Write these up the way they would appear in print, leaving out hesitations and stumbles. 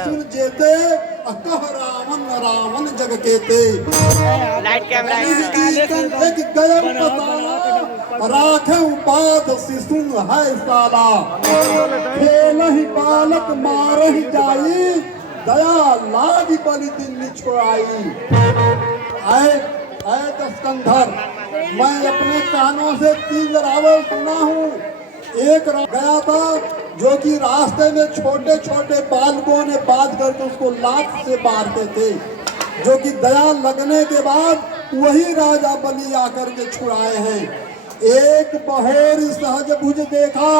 सुन जेते अकह रावण रावण जग केते light camera एक गयम पताला राखे उपाद शिशुन है साला खेल ही बालक मार ही जाई दया लागी बलि दिन छोड़ाई। आए आए दस्कंधर, मैं अपने कानों से 3 रावण सुना हूँ। एक गया था जो कि रास्ते में छोटे छोटे बालकों ने बांध करके उसको लात से मारते थे, जो कि दया लगने के बाद वही राजा बलि आकर के छुड़ाए हैं। एक बहोर सहज भुज देखा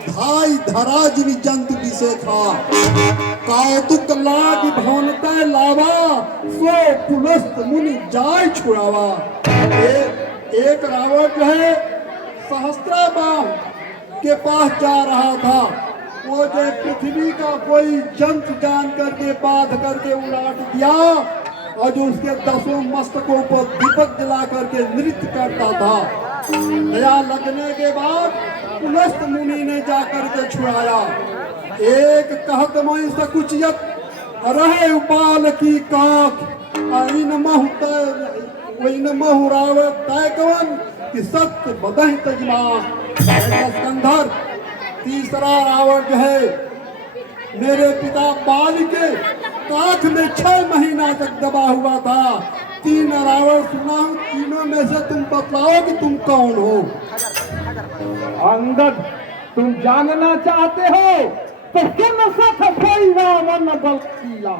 धाई धरा जिन जंतु दिसेखा कौतुक लाग भवनता लावा सो पुलस्त मुनि जाय छुड़ावा। एक रावण जो है सहस्त्राबाहु के पास जा रहा था। वो जो पृथ्वी का कोई जंतु जान करके बांध करके उलाट दिया और जो उसके 10 मस्तकों पर दीपक जला करके नृत्य करता था। दया लगने के बाद पुलस्त मुनि ने जाकर के छुड़ाया। एक कहत मई सकुचियत रहे उपाल की काख महु रावण तय कवन कि सत्य बदह तजमान। स्कंधर, तीसरा रावण जो है मेरे पिता बाल के काख में 6 महीना तक दबा हुआ था। 3 रावण सुना हूं, तीनों में से तुम बतलाओ कि तुम कौन हो। अंगद, तुम जानना चाहते हो तो तुम सथ कोई रावण बलशीला,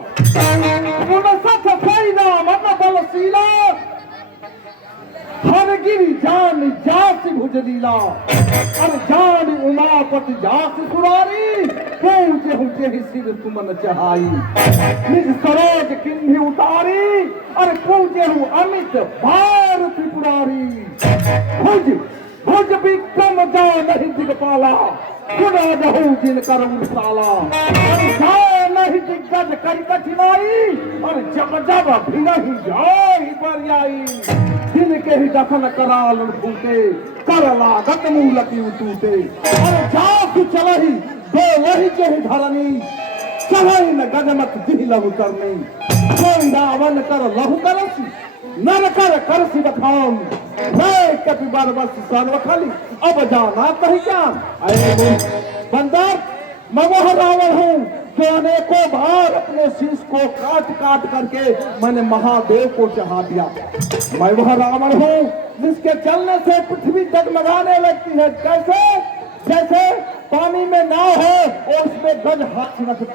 तुम सथ कोई रावण बलशीला हर गिरी जान जास भुजलीला और जान उमापति जास सुरारी पूजे हुजे ही सिर तुमन चढ़ाई निज सरोज किन्ही उतारी और पूजे हूँ अमित भार त्रिपुरारी भुज भुज विक्रम जा नहीं दिगपाला खुदा जहू जिन कर उसाला नहीं दिग्गज करी कठिनाई और जब जब भी नहीं जाई बरियाई जिनके ही दफन कराल फूटे कर लागत मूल की उतूटे और जासु चलही दो लही के ही धरनी चलही न गजमत दी लहु करनी कोई रावण कर लहु करसी नर कर करसी बखान कपि बरबस सर्वखाली अब जाना कहीं क्या बंदर मैं वह रावण हूँ जो अनेकों बार अपने शीश को काट काट करके मैंने महादेव को चढ़ा दिया। मैं वह रावण हूँ जिसके चलने से पृथ्वी जगमगाने लगती है। कैसे? जैसे पानी में नाव है और उसमें गज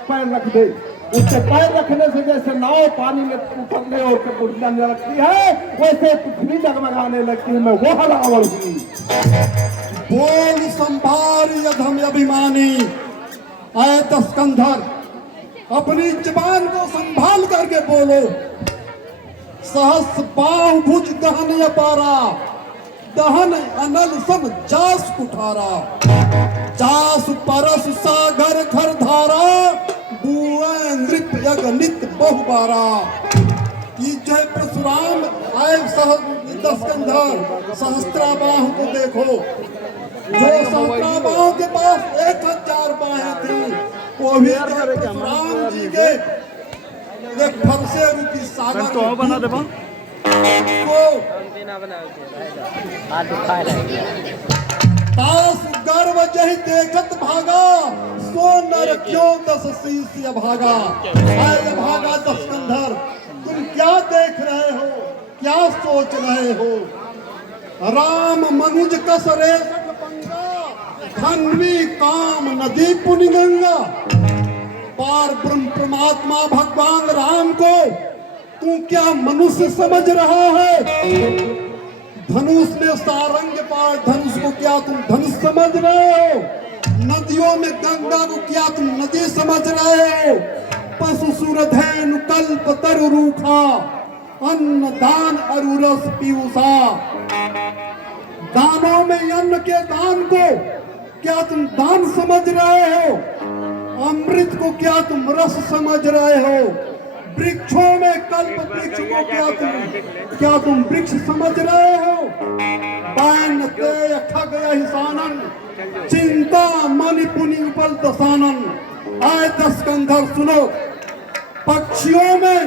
पैर रख दे, उससे पैर रखने से जैसे नाव पानी में उतरने और उड़ने लगती है वैसे पृथ्वी जगमगाने लगती है। मैं वह रावण हूँ। बोल संभार यधम अभिमानी। आए दस्कंधर, अपनी जुबान को संभाल करके बोलो। सहस बाहु भुज दहन अपारा दहन अनल सब जास कुठारा जास परस सागर घर धारा बुआ नृप यग नित बहुबारा। ये जो है परशुराम आए दस्कंधर सहस्त्राबाहु को देखो, जो सहस्त्राबाहु के पास 1000 बाहें थी वो भी परशुराम जी के एक फरसे रूपी सागर तो बना दे तास गर्व जही देखत भागा सो नर क्यों 10 शीश भागा। भागा दस्कंधर, तुम क्या देख रहे हो, क्या सोच रहे हो। राम मनुज कस रे धन्वी काम नदी पुनि गंगा। पार ब्रह्म परमात्मा भगवान राम को तू क्या मनुष्य समझ रहा है। धनुष में सारंग पार धनुष को क्या तुम धनुष समझ रहे हो। नदियों में गंगा को क्या तुम नदी समझ रहे हो। पशु सुरधैनु कल्प तरु रूखा अन्न दान अरुरस पीयूषा। दानों में अन्न के दान को क्या तुम दान समझ रहे हो। अमृत को क्या तुम रस समझ रहे हो। वृक्षों में कल्प वृक्ष को क्या तुम वृक्ष समझ रहे हो। बैन ते ठग हिसानन चिंता मणि पुनि उपल दसानन। आए दस्कंधर सुनो, पक्षियों में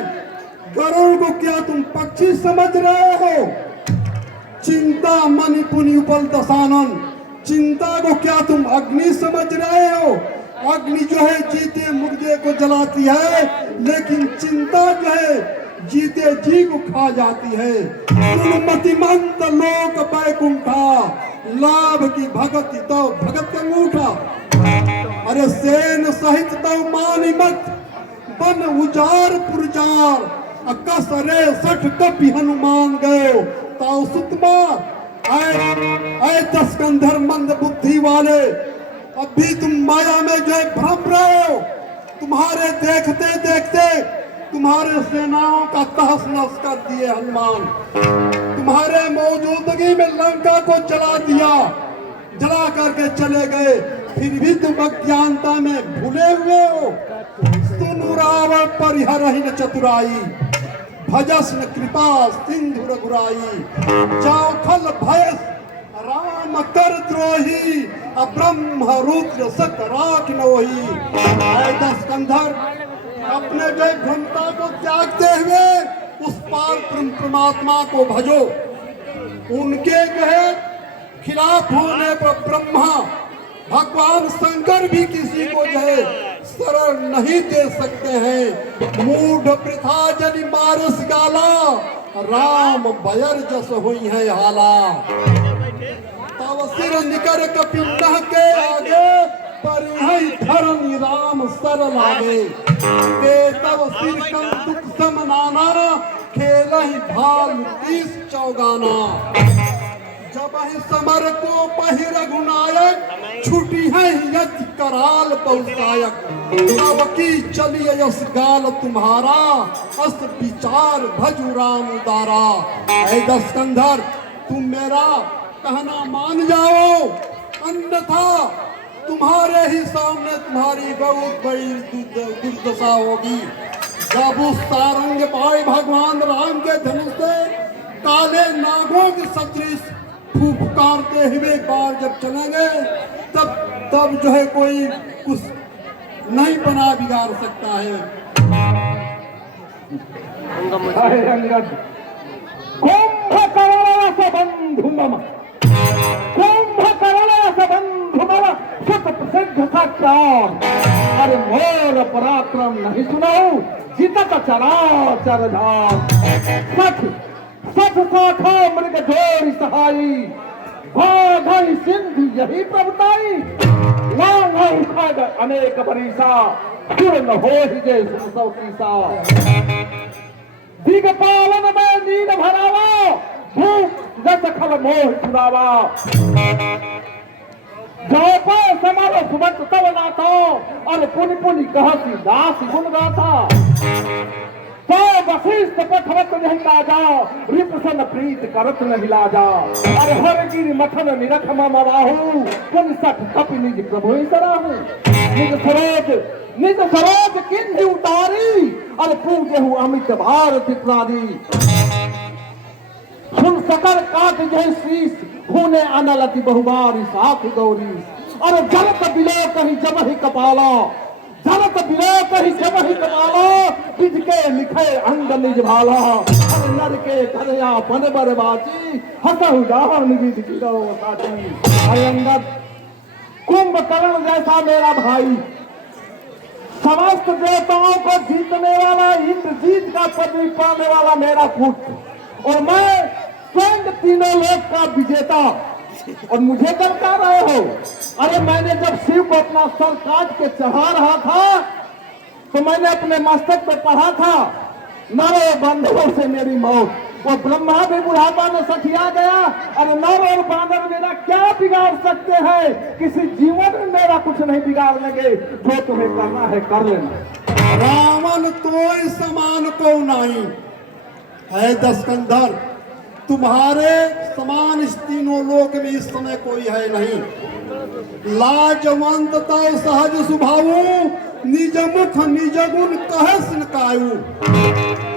गरुड़ को क्या तुम पक्षी समझ रहे हो? चिंता मणि पुनि उपल दशानन, चिंता को क्या तुम अग्नि समझ रहे हो? अग्नि जो है जीते मुर्दे को जलाती है, लेकिन चिंता जो है जीते जी को खा जाती है। सुन मतिमंत लोक बैकुंठा, लाभ की भगति तो भगत का अंगूठा। अरे सेन सहित तो मानी मत, बन उजार पुरजार, अकस रे सठ कपि हनुमान गए ताऊ सुतमा। ऐ दस्कंधर मंद बुद्धि वाले, अभी तुम माया में जो है भ्रम रहे हो। तुम्हारे देखते देखते तुम्हारे सेनाओं का तहस नहस कर दिए हनुमान। तुम्हारे मौजूदगी में लंका को जला दिया, जला करके चले गए, फिर भी तुम अज्ञानता में भूले हुए हो। सुनु रावण परिहरहिन चतुराई, भजस न कृपा सिंधु रघुराई। जाओ खल भयस राम कर द्रोही, अब्रह्म रुद्र सत राख नोही। दस्कंधर अपने जो भ्रमता को त्यागते हुए उस पार परमात्मा को भजो। उनके जो है खिलाफ होने पर ब्रह्मा भगवान शंकर भी किसी को जो है शरण नहीं दे सकते हैं। मूढ़ प्रथा जनि मारस गाला, राम बयर जस हुई है हाला। तब सिर निकर कपिंडह के आगे, परिहै धरम राम सर लागे। ते तब सिर कम दुख समनाना, खेलहि भाल 30 चौगाना। जब ही समर को पहि रघुनायक, छुटी है यज्ञ कराल बहुसायक। तब की चलिए यस गाल तुम्हारा, अस विचार भजु राम उदारा। ऐ दस्कंधर तुम मेरा कहना मान जाओ, अन्यथा तुम्हारे ही सामने तुम्हारी बहुत बड़ी दुर्दशा होगी। जब उस सारंग पाए भगवान राम के धनुष से काले नागों के सदृश फुफकारते हुए बार जब चलेंगे, तब जो है कोई कुछ नहीं बना बिगाड़ सकता है। अंगद कुंभकर्ण बंधु मम, कुंभकर्ण बंधु मम, शत प्रसिद्ध साक्षात। अरे मोर पराक्रम नहीं सुनाऊं, जितत चराचर धाम। सठ सठ शाखा मृग जोड़ी सहाई, भागई सिंधु यही प्रभुताई। लांघई खग अनेक बरीसा, फिर न हो ही जय सुसौ कीसा। दिगपालन में नींद भरावा, भूख रस खल मोह छुड़ावा। जय पर समारो सुमंत तव नाथा, और पुनि पुनि कहसी दास गुण गाथा। तो वशिष्ठ पठवत नहीं काजा, रिपुसन प्रीत करत नहीं लाजा। अरे हर गिर मथन निरख मम राहु, पुनि सठ कपि निज प्रभु सराहु। निज सरोज किन्हि उतारी, अरे पूजे हूँ अमित भारत प्रादी। सुन सकल काट जय शीश, खूने अनलति बहुबारी साथ गौरी। अरे जलत बिलो कहीं जब ही कपाला, जलत बिलो कहीं जब ही कपाला। बिज के लिखे अंग निज भाला, अरे नर के करया पन बरबाची। हसहु डाहन विद गिरो साची। अरे अंगद कुंभकर्ण जैसा मेरा भाई, समस्त देवताओं को जीतने वाला, इंद्रजीत का पदवी पाने वाला मेरा पुत्र, और मैं स्वयं तीनों लोक का विजेता, और मुझे दरका रहे हो। अरे मैंने जब शिव को अपना सर काट के चढ़ा रहा था, तो मैंने अपने मस्तक पे पढ़ा था, नर बंधुओं से मेरी मौत। वो ब्रह्मा भी बुढ़ापा में सठिया गया। अरे नर और बांधव मेरा क्या बिगाड़ सकते हैं? किसी जीवन में मेरा कुछ नहीं बिगाड़ेंगे। जो तुम्हें करना है कर लेना। रावण तो समान को नहीं है दस्कंधर, तुम्हारे समान इस तीनों लोक में इस समय कोई है नहीं। लाजवंतता सहज स्वभावु, निज मुख निज गुण कहस न कायु।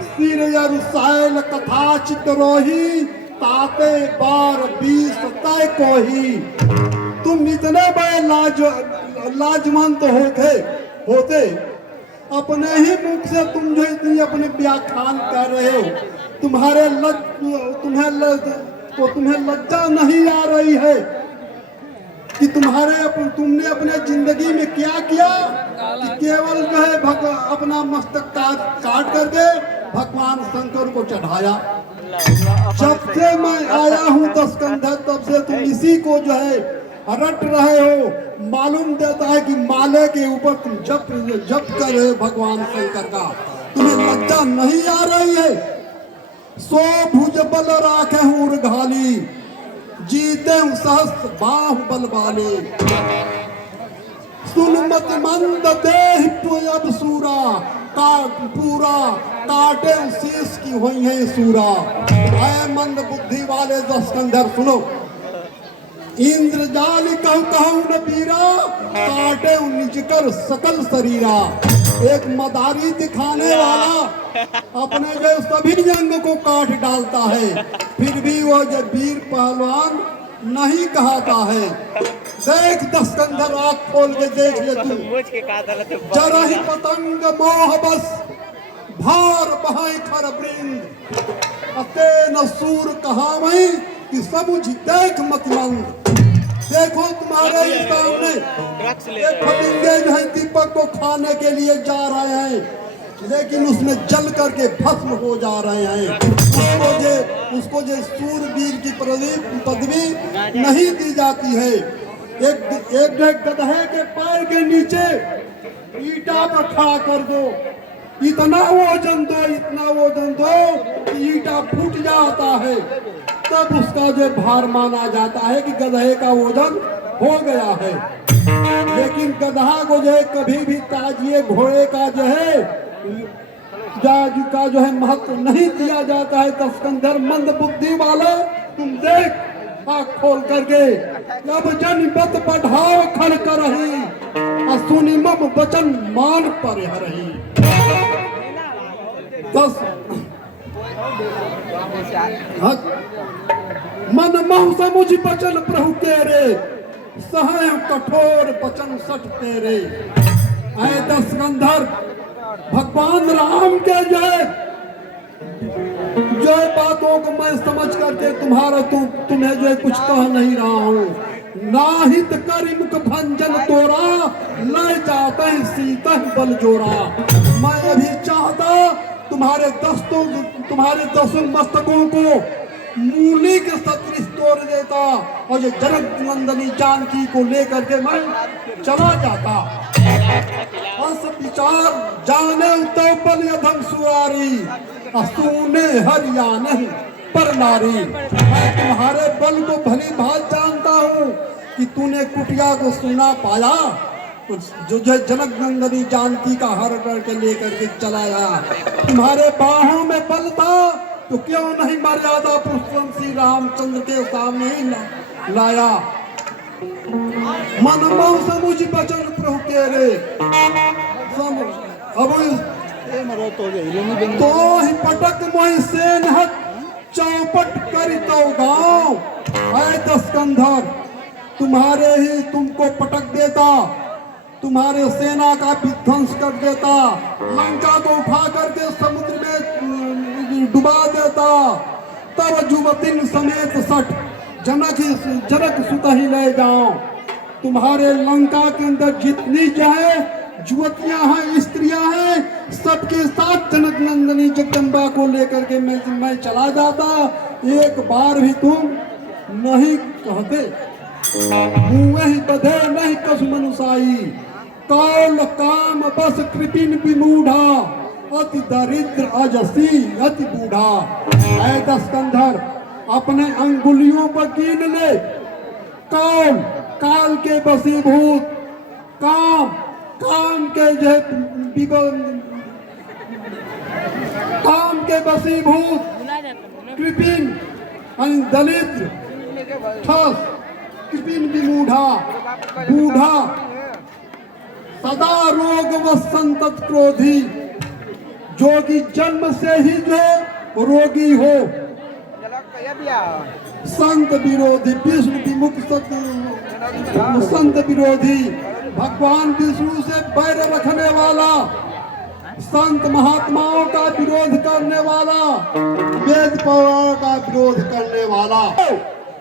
सिर यरुसैल कथा चितरोही, ताते बार 20 तय कोही। तुम इतने बड़े लाजवंत होते अपने ही मुख से तुम जो इतनी अपने व्याख्यान कर रहे हो, तुम्हें लज्जा नहीं आ रही है कि तुमने अपने जिंदगी में क्या किया कि केवल जो है अपना मस्तक काट करके भगवान शंकर को चढ़ाया। जब से मैं आया हूँ दशकंधर, तब से तुम इसी को जो है रट रहे हो। मालूम देता है कि माले के ऊपर तुम जप कर रहे हो भगवान शंकर का। तुम्हें लज्जा नहीं आ रही है? सो भुज बल राखे हूँ घाली, जीते हूँ सहस्त्र बाहुबल वाले। सुन मत मंद देह अब सूरा पूरा काटे शीश की हुई है सूरा। ऐ मंद बुद्धि वाले दशकंधर सुनो, इंद्रजाली कहूँ न पीरा, काटे निज कर सकल शरीरा। एक मदारी दिखाने वाला अपने जो सभी अंग को काट डालता है, फिर भी वो जो वीर पहलवान नहीं कहता है। देख दशकंधर, आँख खोल के देख ले तू। जरा ही पतंग मोह बस भार बहाई खर वृंद, अते न सूर कहावई कि समझ देख मतमंद। देखो तुम्हारे ही सामने ये फतिंगे जो है दीपक को खाने के लिए जा रहे हैं, लेकिन उसमें जल करके भस्म हो जा रहे हैं। उसको जो सूरवीर की पदवी नहीं दी जाती है। एक गधे के पैर के नीचे ईटा पर खड़ा कर दो, इतना वजन दो कि ईटा फूट जाता है, तब उसका जो भार माना जाता है कि गधे का वजन हो गया है। लेकिन गधा को जो है कभी भी ताजिए घोड़े का जो है महत्व नहीं दिया जाता है। दशकंधर मंद बुद्धि वाले, तुम देख आँख खोल करके, अब जन बत बढ़ाव खड़ कर रही, असुनि मम वचन मान पर रही। मन महु समुझ बचन प्रभु तेरे, सहाय कठोर बचन सठ तेरे। ऐ दशकंधर, भगवान राम के जो बातों को मैं समझ करके तुम्हें जो कुछ कह नहीं रहा हूँ। नाहित करि मुख भंजन तोरा, ले जाते ही सीता बल जोरा। मैं अभी चाहता तुम्हारे दसों मस्तकों को मूली के सदृश तोड़ देता और ये जनक नंदनी जानकी को लेकर के मैं चला जाता। अस विचार जाने तो बल यधम सुरारी, असुने हरियाणा पर नारी। मैं तुम्हारे बल को भली भांति जानता हूँ कि तूने कुटिया को सुना पाया, जो जनक नंदनी जानकी का हर करके लेकर के चलाया। तुम्हारे बाहों में बल था तो क्यों नहीं मर्यादा पुरुषोत्तम श्री रामचंद्र के सामने ही लाया। मन बहु समुझ बचन प्रभु तेरे, अब तो ही पटक मोहि सेन हत चौपट करितो गाँव। ऐ दशकंधर, तुमको पटक देता, तुम्हारे सेना का विध्वंस कर देता, लंका को उठा करके समुद्र में डुबा देता। तब युवतिन समेत सठ जनक सुत ही ले जाओ। तुम्हारे लंका के अंदर जितनी जो है युवतियां हैं, स्त्रियां हैं, सबके साथ जनक नंदनी जगदम्बा को लेकर के मैं चला जाता। एक बार भी तुम नहीं कहते, वही बधे नहीं कसु मनुसाई, कौल काम बस कृपिन विमूढ़ा, अति दरिद्र अजसी अति बूढ़ा। ऐ दशकंधर, अपने अंगुलियों पर गिन ले, कौन काल के बसीभूत, काम के बसीभूत, कृपिन दलिद्र, ठस कृपिन विमूढ़ा, बूढ़ा, सदा रोग व संतत क्रोधी, जो कि जन्म से ही जो रोगी हो, संत विरोधी, विष्णु विमुख संत विरोधी, भगवान विष्णु से बैर रखने वाला, संत महात्माओं का विरोध करने वाला, वेद पुराणों का विरोध करने वाला।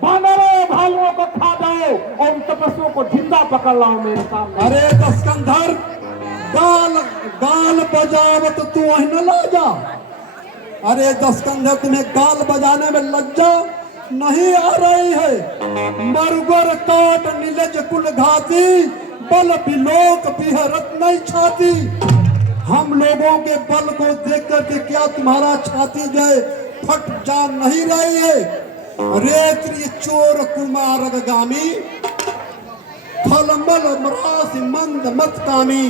बानरों भालुओं को खा जाओ और उन तपस्वियों को जिंदा पकड़ लाओ मेरे सामने। अरे दस्कंधर, गाल गाल बजावत तू न लाजा। अरे दस्कंधर, तुम्हें गाल बजाने में लज्जा नहीं आ रही है? मरगर काट नीलज कुल घाती, बल बिलोक बिहरत नहीं छाती। हम लोगों के बल को देख करके क्या तुम्हारा छाती जो है फट जा नहीं रही है? रेत्री चोर कुमार गामी, फलमल मरास मंद मत कामी।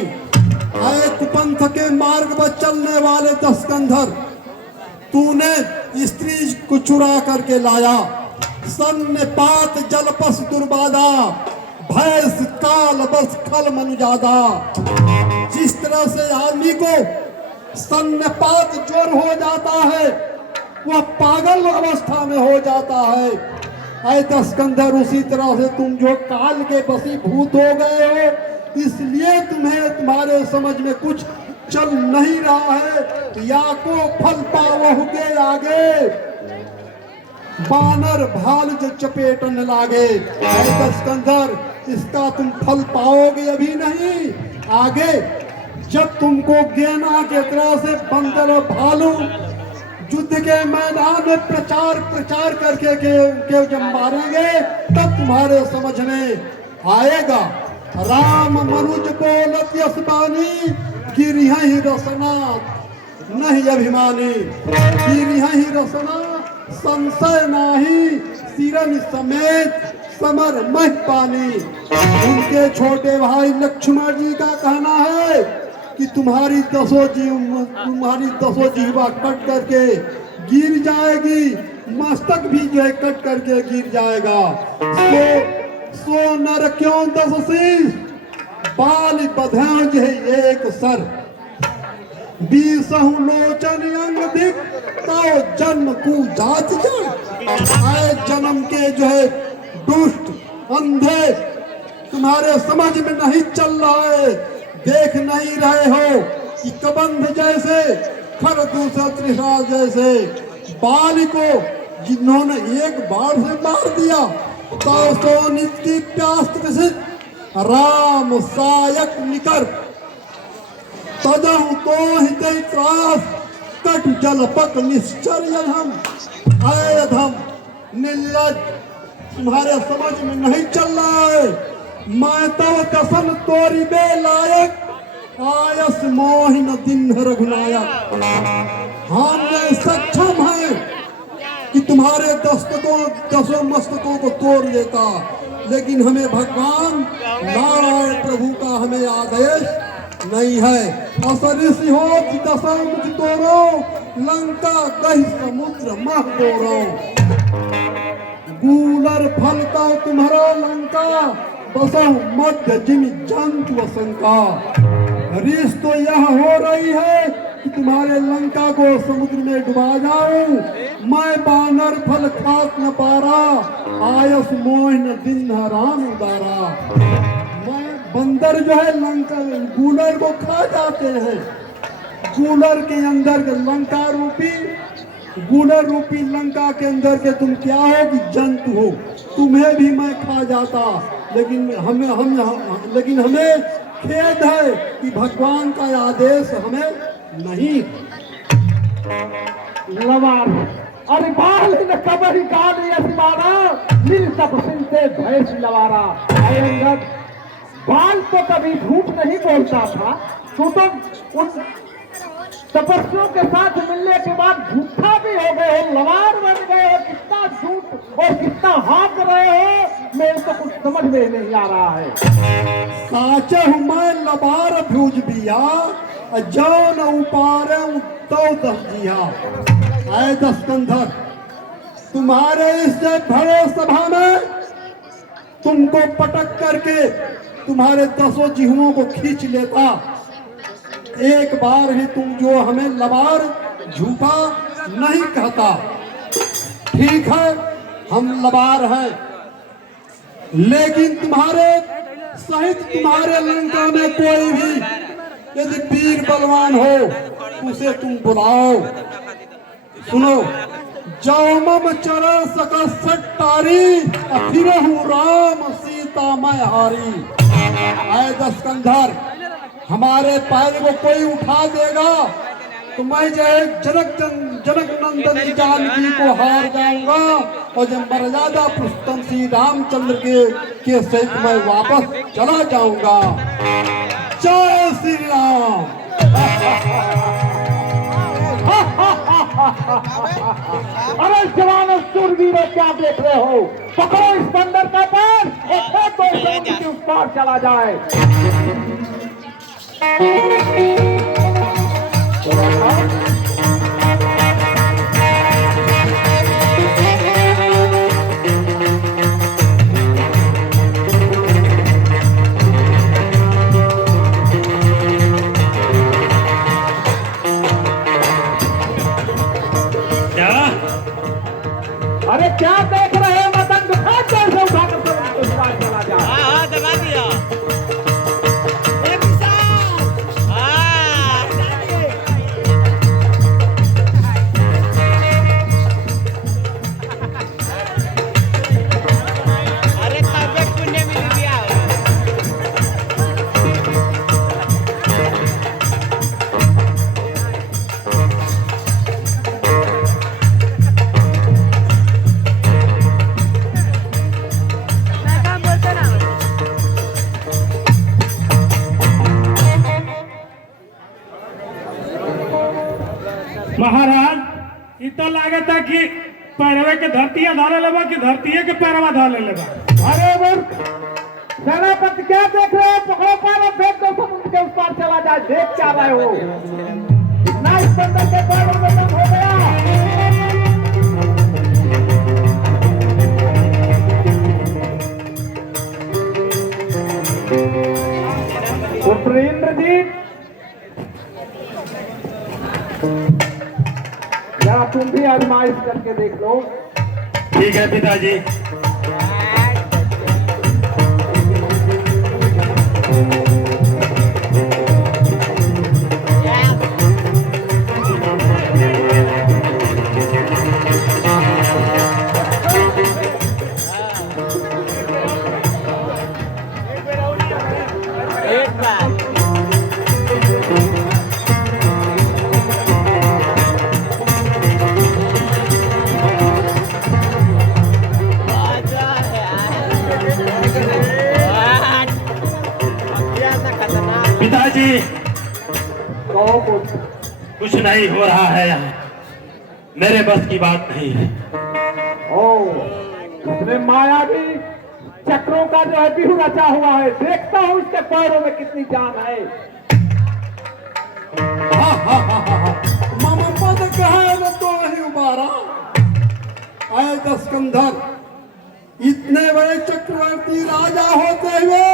आए कुपंथ के मार्ग पर चलने वाले दस्कंधर, तूने स्त्री को चुरा करके लाया। सन्नपात जलपस दुर्बादा, भैंस काल बस खल मनुजादा। जिस तरह से आदमी को सन्नपात ज्वर हो जाता है, वह पागल अवस्था में हो जाता है। ऐ दस्कंधर, उसी तरह से तुम जो काल के वशीभूत हो गए हो, इसलिए तुम्हें तुम्हारे समझ में कुछ चल नहीं रहा है। या को फल पावहु के आगे, बानर भाल जो चपेटन लागे। ऐ दस्कंधर, इसका तुम फल पाओगे अभी नहीं, आगे जब तुमको गेना के तरह से बंदर और भालू युद्ध के मैदान में प्रचार करके के जब मारेंगे, तब तुम्हारे समझ में आएगा। राम मनुज बोलत यस बानी, गिरिहि रसना नहीं अभिमानी। गिरिहि रसना संशय नाही, सिरन समेत समर मह पानी। उनके छोटे भाई लक्ष्मण जी का कहना है कि तुम्हारी दसों जीवा कट करके गिर जाएगी, मस्तक भी जो है कट करके गिर जाएगा। सो नर क्यों 10 शीश, बाल बधाओ जो है एक सर। 20 लोचन अंग दिख, तो जन्म को जात जन। आए जन्म के जो है दुष्ट अंधे तुम्हारे समझ में नहीं चल रहा है। देख नहीं रहे हो कि कबंध जैसे, खर दूसरा त्रिशा जैसे बाल को जिन्होंने एक बार से मार दिया, तो सो नित की प्यास कृषित राम सायक निकर। तजहु तो हितै त्रास, कट जलपक निश्चर यधम। अयधम निर्लज, तुम्हारे समझ में नहीं चल रहा है। मैं तव कसन तोरी बे लायक, आयस मोहिन दिन रघुनायक। हम सक्षम हैं कि तुम्हारे दसों मस्तकों को तोड़ देता, लेकिन हमें भगवान नारायण प्रभु का हमें आदेश नहीं है। असरिस हो कि दशामुख तोरो, लंका कही समुद्र मह बोरो। गूलर फल का तुम्हारा लंका, बसहु मध्य जिम जंतु शंका। रिस तो यह हो रही है कि तुम्हारे लंका को समुद्र में डुबा जाऊं। मैं बानर फल खात न पारा, आयस मोहन दिन राम उदारा। मैं बंदर जो है लंका गूलर को खा जाते हैं। गूलर के अंदर के लंका रूपी, गूलर रूपी लंका के अंदर के तुम क्या हो कि जंतु हो। तुम्हें भी मैं खा जाता, लेकिन हमें खेद है कि भगवान का आदेश हमें नहीं। लवार, अरे बाल न कबरी काल यमारा, मिल सब सिंते भैंस लवारा। अंगद, बाल तो कभी झूठ नहीं बोलता था, तू तो उन तपस्वियों के साथ मिलने के बाद झूठा भी हो गए हो, लवार बन गए हो। कितना झूठ और कितना हाँक रहे हो, मेरे तो कुछ समझ में नहीं आ रहा है। साचे मैं लबार भूज बिया, जौन उपारे तो दस जिया। आए दस्कंधर, तुम्हारे इस भरे सभा में तुमको पटक करके तुम्हारे 10 जिहुओं को खींच लेता। एक बार भी तुम जो हमें लबार झूठा नहीं कहता। ठीक है, हम लबार हैं, लेकिन तुम्हारे सहित तुम्हारे लंका में कोई भी यदि वीर बलवान हो तो उसे तुम बुलाओ। सुनो, जाओ मम चरण सका सट्टारी, फिर हूँ राम सीता मैं हारी। आए दशकंधर, हमारे पैर को कोई उठा देगा तो मैं जो जनक नंदन जानकी को हार जाऊंगा और जब मर्यादा पुरुषोत्तम श्री रामचंद्र के सहित मैं वापस चला जाऊंगा। जय श्री राम। अरे जवान सूरवीरों, क्या देख रहे हो? पकड़ो इस बंदर का पैर और तो समुद्र के उस पार चला जाए। अरे क्या देख रहे हो? मदन दिखा कैसे उठाकर समुद्र के उस पार चला जाए। हाँ दबा दिया। अरे तबियत पुण्य मिल गया। महाराज इ तो लागत है कि पैरवे के धरतिया धारे लेबा कि धरतिये के पैरवा धारे लेबा। अरे मूर्ख सेनापति, क्या देख रहे हो? पकड़ो पैर और फेंक दो समुद्र के उस पार चला जाए। देख क्या रहे हो? इतना इस बंदर के पैरों में दर्द हो गया। पुत्र इंद्रजीत, जरा तुम भी आजमाइश करके देख लो। ठीक है पिताजी। एक बार पिताजी कहो पुत्र। कुछ नहीं हो रहा है यहाँ, मेरे बस की बात नहीं है। ओ, उसने मायावी चक्रों का जो है बिहू रचा हुआ है। देखता हूँ इसके पैरों में कितनी जान है। मम पद कहे न तो ही उबारा। आए दशकंधर, इतने बड़े चक्रवर्ती राजा होते हुए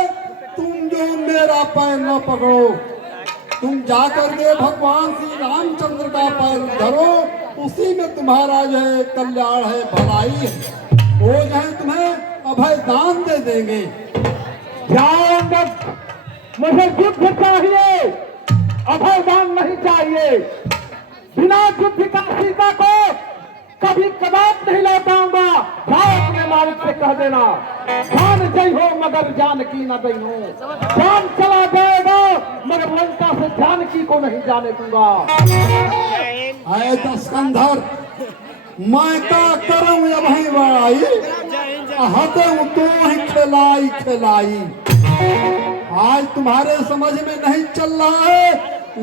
तुम जो मेरा पैर न पकड़ो, तुम जाकर के भगवान श्री रामचंद्र का पैर धरो, उसी में तुम्हारा जो है कल्याण है, भलाई है। वो जो है तुम्हें अभय दान दे देंगे। जाओ अंगद, मुझे युद्ध चाहिए, अभय दान नहीं चाहिए। बिना युद्ध का सीता को कभी कदाप नहीं लौटाऊंगा। जाओ अपने मालिक से कह देना, जान जय हो मगर जानकी न दई हो। जान चला जाएगा मगर लंका से जानकी को नहीं जाने दूंगा। आए दशकंधर, मैं का करम अब ही बड़ाई, हते तो ही खिलाई खिलाई। आज तुम्हारे समझ में नहीं चल रहा है,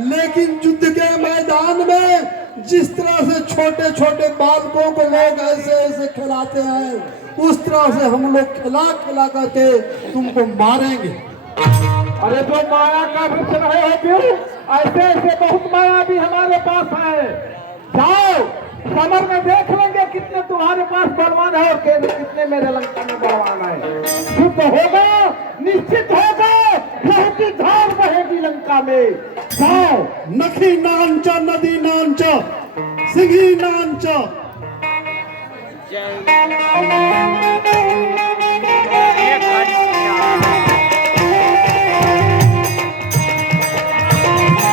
लेकिन युद्ध के मैदान में जिस तरह से छोटे छोटे बालकों को लोग ऐसे ऐसे खिलाते हैं, उस तरह से हम लोग खिला खिला करके तुमको मारेंगे। अरे जो माया का वृक्ष रहे हो क्यों? ऐसे ऐसे बहुत माया भी हमारे पास है। जाओ समर में देख लेंगे कितने तुम्हारे पास बलवान है और कितने मेरे लंका में बलवान है। युद्ध होगा, निश्चित होगा, लहू की धार बहेगी लंका में। जाओ। नखी नांच नदी नांच सिंही नांच। जय